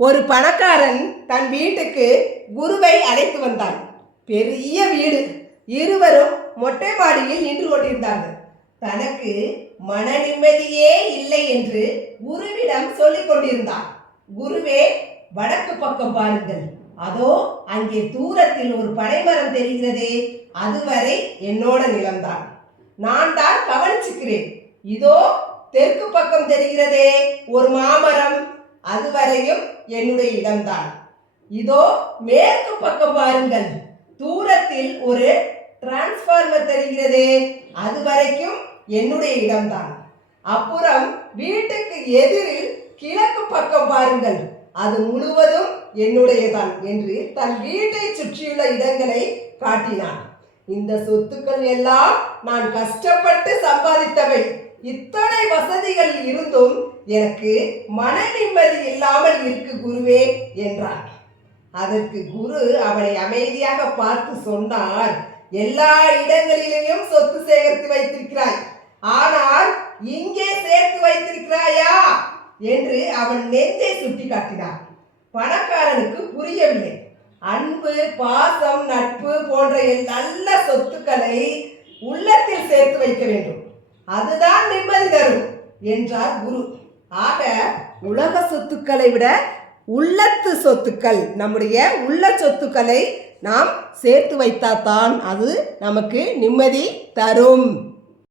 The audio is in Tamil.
ஒரு பணக்காரன் தன் வீட்டுக்கு குருவை அழைத்து வந்தான். பெரிய வீடு. இருவரும் மொட்டை மாடியில் நின்று கொண்டிருந்தார்கள். தனக்கு மன நிம்மதியே இல்லை என்று குருவிடம் சொல்லிக் கொண்டிருந்தான். குருவே, வடக்கு பக்கம் பாருங்கள், அதோ அங்கே தூரத்தில் ஒரு பனைமரம் தெரிகிறதே, அதுவரை என்னோட நிலம்தான். நான் தான் கவனிச்சுக்கிறேன். இதோ தெற்கு பக்கம் தெரிகிறதே ஒரு மாமரம், அதுவரையும் என்னுடைய இடம்தான். இதோ மேற்கு பக்கம் பாருங்கள், தூரத்தில் ஒரு டிரான்ஸ்பார்மர் தெரிகிறதே, அது வரைக்கும் என்னுடைய இடம்தான். அப்புறம் வீட்டுக்கு எதிரில் கிழக்கு பக்கம் பாருங்கள், அது முழுவதும் என்னுடையதான் என்று தன் வீட்டை சுற்றியுள்ள இடங்களை காட்டினான். இந்த சொத்துக்கள் எல்லாம் நான் கஷ்டப்பட்டு சம்பாதித்தவை. இத்தனை வசதிகள் இருந்தும் எனக்கு மன நிம்மதி இல்லாமல் இருக்கு குருவே என்றான். அதற்கு குரு அவனை அமைதியாக பார்த்து சொன்னார், எல்லா இடங்களிலேயும் சொத்து சேகரித்து வைத்திருக்கிறாய், ஆனால் இங்கே சேர்த்து வைத்திருக்கிறாயா என்று அவன் நெஞ்சை சுட்டி காட்டினான். பணக்காரனுக்கு புரியவில்லை. அன்பு, பாசம், நட்பு போன்ற நல்ல சொத்துக்களை உள்ளத்தில் சேர்த்து வைக்க வேண்டும், அதுதான் நிம்மதி தரும் என்றார் குரு. ஆக உலக சொத்துக்களை விட உள்ளத்து சொத்துக்கள், நம்முடைய உள்ள சொத்துக்களை நாம் சேர்த்து வைத்தால்தான் அது நமக்கு நிம்மதி தரும்.